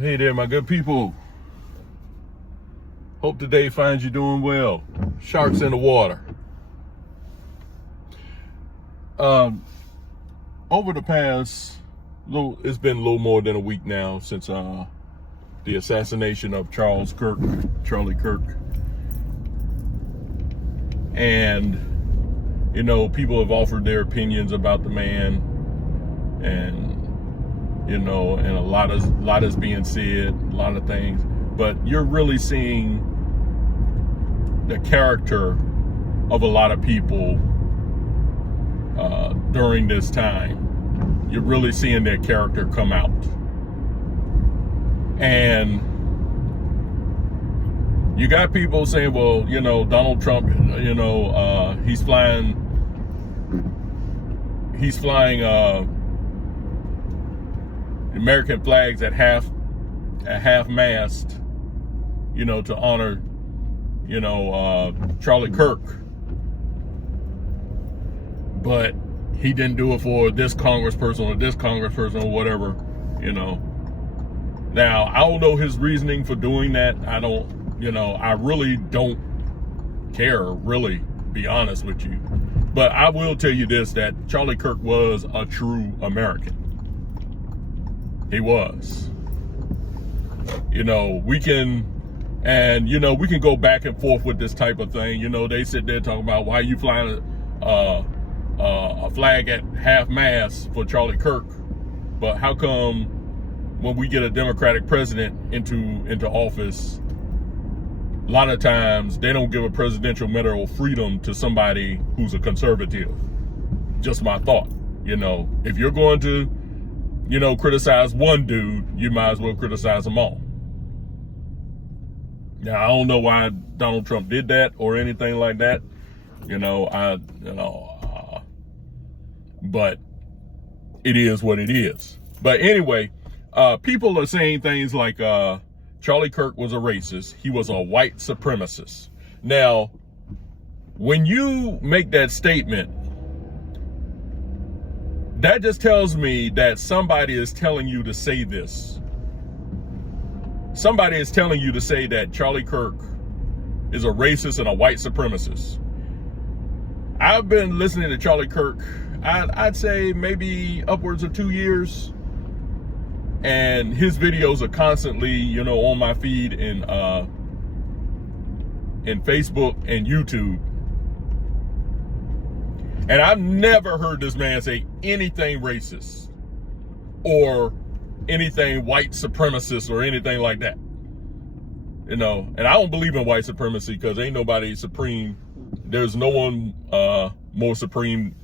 Hey there, my good people. Hope today finds you doing well. Sharks in the water. Over the past, it's been a little more than a week now since the assassination of Charlie Kirk. And, you know, people have offered their opinions about the man, and you know, and a lot is being said, a lot of things, but you're really seeing the character of a lot of people during this time. You're really seeing their character come out. And you got people saying, well, you know, Donald Trump, you know, he's flying American flags at half mast, you know, to honor, you know, Charlie Kirk. But he didn't do it for this congressperson or whatever, you know. Now, I don't know his reasoning for doing that. I really don't care, really, be honest with you. But I will tell you this, that Charlie Kirk was a true American. He was. You know, we can go back and forth with this type of thing. You know, they sit there talking about why you flying a flag at half mast for Charlie Kirk, but how come when we get a Democratic president into office, a lot of times they don't give a presidential medal of freedom to somebody who's a conservative? Just my thought. You know, if you're going to, you know, criticize one dude, you might as well criticize them all. Now, I don't know why Donald Trump did that or anything like that. But it is what it is. But anyway, people are saying things like Charlie Kirk was a racist. He was a white supremacist. Now, when you make that statement, that just tells me that somebody is telling you to say this. Somebody is telling you to say that Charlie Kirk is a racist and a white supremacist. I've been listening to Charlie Kirk, I'd say maybe upwards of 2 years. And his videos are constantly, you know, on my feed in Facebook and YouTube. And I've never heard this man say anything racist or anything white supremacist or anything like that. You know, and I don't believe in white supremacy because ain't nobody supreme. There's no one more supreme.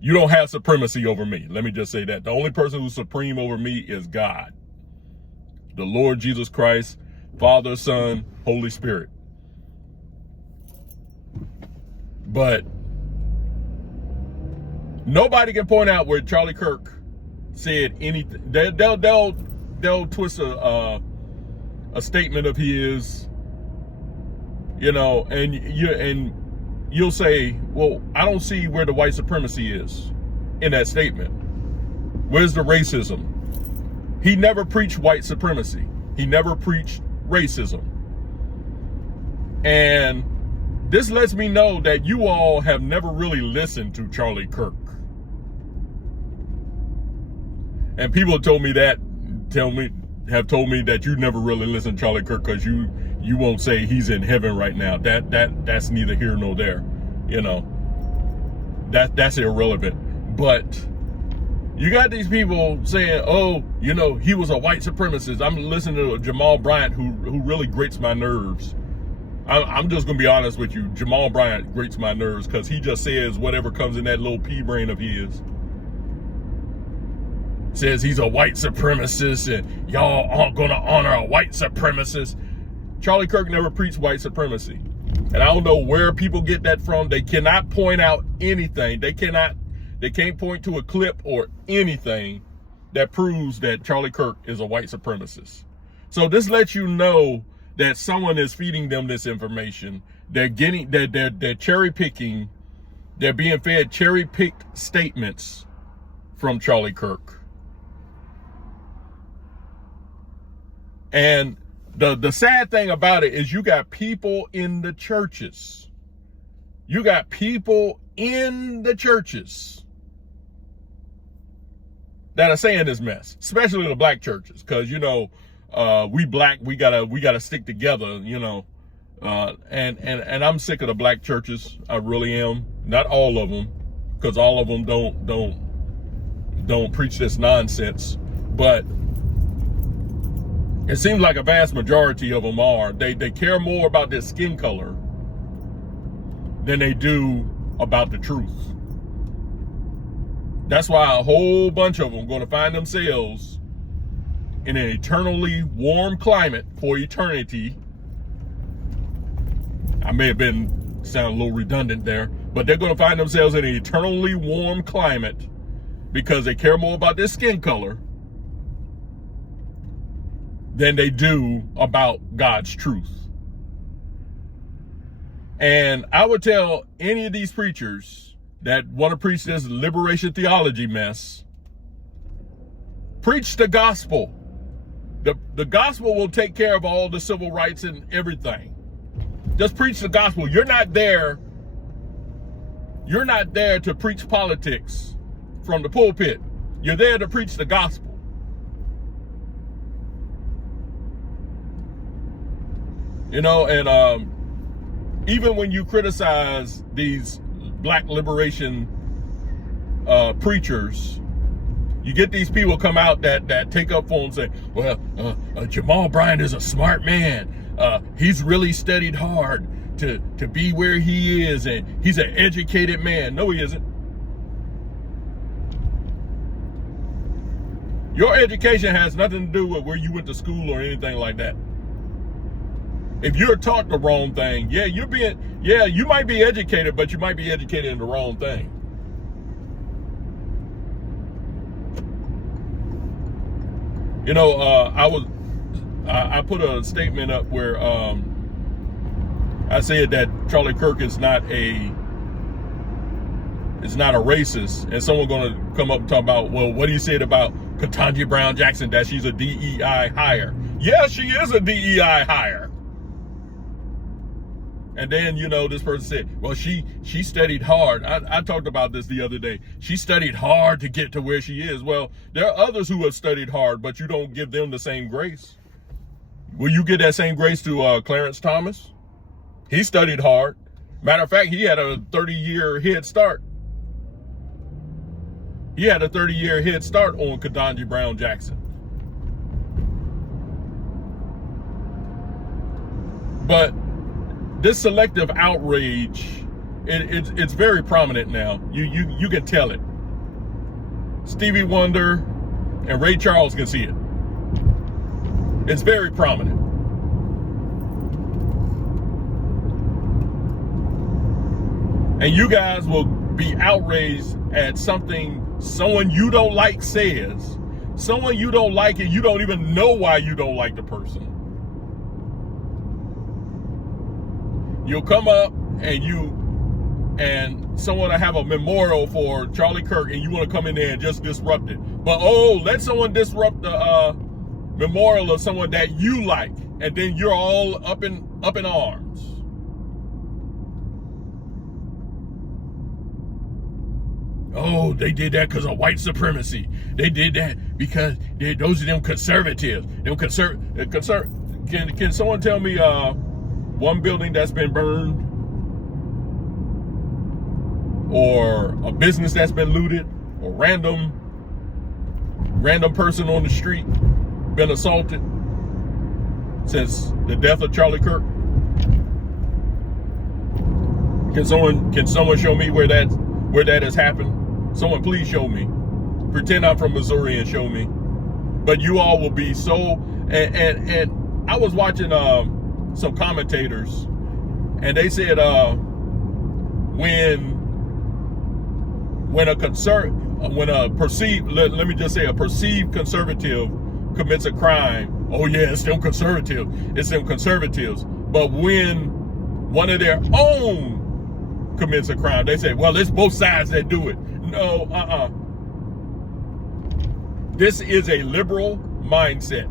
You don't have supremacy over me. Let me just say that. The only person who's supreme over me is God. The Lord Jesus Christ, Father, Son, Holy Spirit. But nobody can point out where Charlie Kirk said anything. They'll twist a statement of his, you know, and you'll say, well, I don't see where the white supremacy is in that statement. Where's the racism? He never preached white supremacy. He never preached racism. And this lets me know that you all have never really listened to Charlie Kirk. And people have told me that you never really listened to Charlie Kirk because you won't say he's in heaven right now. That's neither here nor there. You know, that's irrelevant. But you got these people saying, oh, you know, he was a white supremacist. I'm listening to Jamal Bryant, who really grates my nerves. I'm just gonna be honest with you. Jamal Bryant grates my nerves because he just says whatever comes in that little pea brain of his. Says he's a white supremacist and y'all aren't gonna honor a white supremacist. Charlie Kirk never preached white supremacy. And I don't know where people get that from. They cannot point out anything. They can't point to a clip or anything that proves that Charlie Kirk is a white supremacist. So this lets you know that someone is feeding them this information. They're cherry picking. They're being fed cherry picked statements from Charlie Kirk. And the sad thing about it is you got people in the churches. You got people in the churches that are saying this mess, especially the black churches, because we black, we gotta stick together, and I'm sick of the black churches. I really am. Not all of them, because all of them don't preach this nonsense, but it seems like a vast majority of them are. They care more about their skin color than they do about the truth. That's why a whole bunch of them are going to find themselves in an eternally warm climate for eternity. I may have sound a little redundant there, but they're going to find themselves in an eternally warm climate because they care more about their skin color than they do about God's truth. And I would tell any of these preachers that want to preach this liberation theology mess, preach the gospel. The gospel will take care of all the civil rights and everything. Just preach the gospel. You're not there to preach politics from the pulpit. You're there to preach the gospel. And even when you criticize these black liberation preachers, you get these people come out that take up for them and say, well, Jamal Bryant is a smart man. He's really studied hard to be where he is, and he's an educated man. No, he isn't. Your education has nothing to do with where you went to school or anything like that. If you're taught the wrong thing, you might be educated, but you might be educated in the wrong thing. I put a statement up where I said that Charlie Kirk is not a racist, and someone gonna come up and talk about, well, what he said about Ketanji Brown Jackson, that she's a DEI hire. Yeah, she is a DEI hire. And then, this person said, well, she studied hard. I talked about this the other day. She studied hard to get to where she is. Well, there are others who have studied hard, but you don't give them the same grace. Will you give that same grace to Clarence Thomas? He studied hard. Matter of fact, he had a 30-year head start. He had a 30-year head start on Ketanji Brown Jackson. But this selective outrage, it's very prominent now. You can tell it. Stevie Wonder and Ray Charles can see it. It's very prominent. And you guys will be outraged at someone you don't like says. Someone you don't like, and you don't even know why you don't like the person. You'll come up and someone will have a memorial for Charlie Kirk, and you want to come in there and just disrupt it. But let someone disrupt the memorial of someone that you like, and then you're all up in arms. Oh, they did that because of white supremacy. They did that because those are them conservatives. Can someone tell me one building that's been burned, or a business that's been looted, or random person on the street been assaulted since the death of Charlie Kirk? Can someone show me where that has happened? Someone please show me. Pretend I'm from Missouri and show me. But you all will be so, and I was watching some commentators, and they said when a perceived conservative commits a crime, oh yeah, it's them conservatives. But when one of their own commits a crime, they say, well, it's both sides that do it. No, This is a liberal mindset.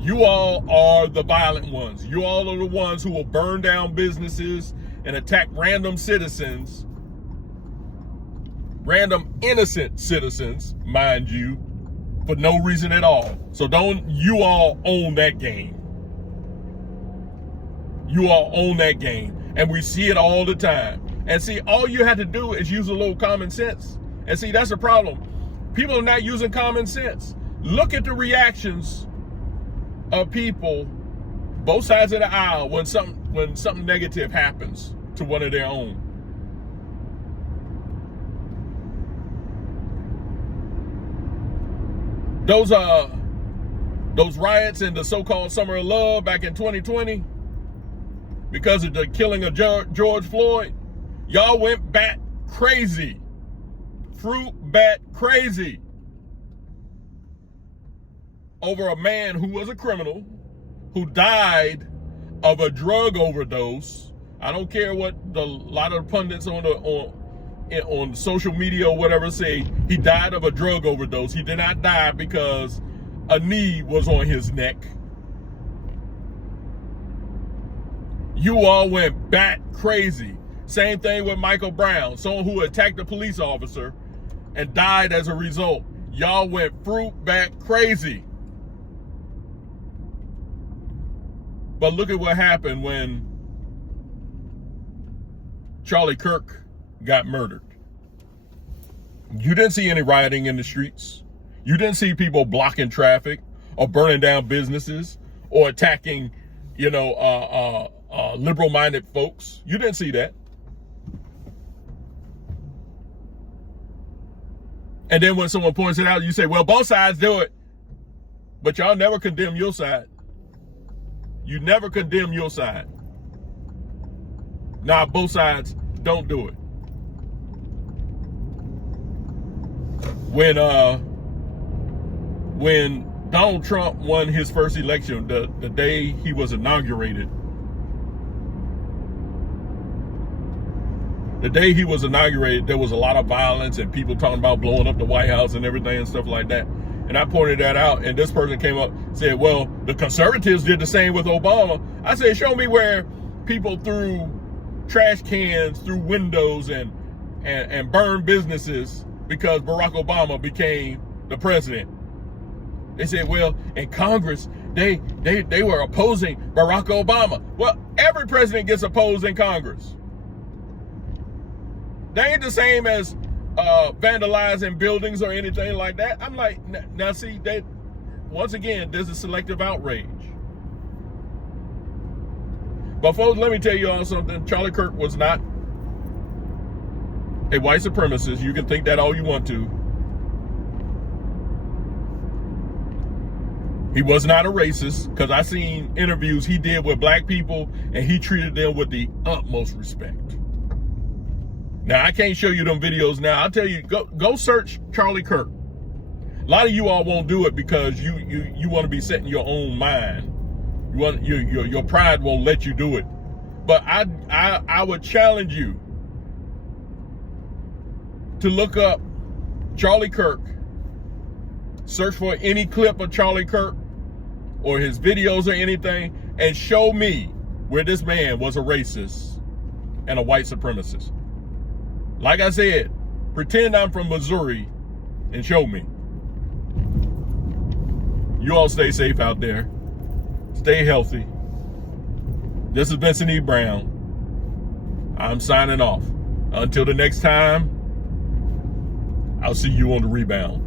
You all are the violent ones. You all are the ones who will burn down businesses and attack random citizens, random innocent citizens, mind you, for no reason at all. So don't you all own that game. You all own that game. And we see it all the time. And see, all you have to do is use a little common sense. And see, that's the problem. People are not using common sense. Look at the reactions of people, both sides of the aisle, when something negative happens to one of their own. Those riots and the so-called Summer of Love back in 2020, because of the killing of George Floyd, y'all went bat crazy. Fruit bat crazy. Over a man who was a criminal, who died of a drug overdose. I don't care what a lot of the pundits on social media or whatever say. He died of a drug overdose. He did not die because a knee was on his neck. You all went bat crazy. Same thing with Michael Brown, someone who attacked a police officer and died as a result. Y'all went fruit bat crazy. But look at what happened when Charlie Kirk got murdered. You didn't see any rioting in the streets. You didn't see people blocking traffic or burning down businesses or attacking, liberal-minded folks. You didn't see that. And then when someone points it out, you say, well, both sides do it. But y'all never condemn your side. You never condemn your side. Now, both sides don't do it. When Donald Trump won his first election, the day he was inaugurated, there was a lot of violence and people talking about blowing up the White House and everything and stuff like that. And I pointed that out, and this person came up and said, well, the conservatives did the same with Obama. I said, show me where people threw trash cans through windows and burned businesses because Barack Obama became the president. They said, well, in Congress, they were opposing Barack Obama. Well, every president gets opposed in Congress. They ain't the same as vandalizing buildings or anything like that. I'm like, now see, once again, this is selective outrage. But folks, let me tell you all something. Charlie Kirk was not a white supremacist. You can think that all you want to. He was not a racist, because I seen interviews he did with black people and he treated them with the utmost respect. Now, I can't show you them videos now. I'll tell you, go search Charlie Kirk. A lot of you all won't do it because you want to be set in your own mind. Your pride won't let you do it. But I would challenge you to look up Charlie Kirk, search for any clip of Charlie Kirk or his videos or anything, and show me where this man was a racist and a white supremacist. Like I said, pretend I'm from Missouri and show me. You all stay safe out there. Stay healthy. This is Vincent E. Brown. I'm signing off. Until the next time, I'll see you on the rebound.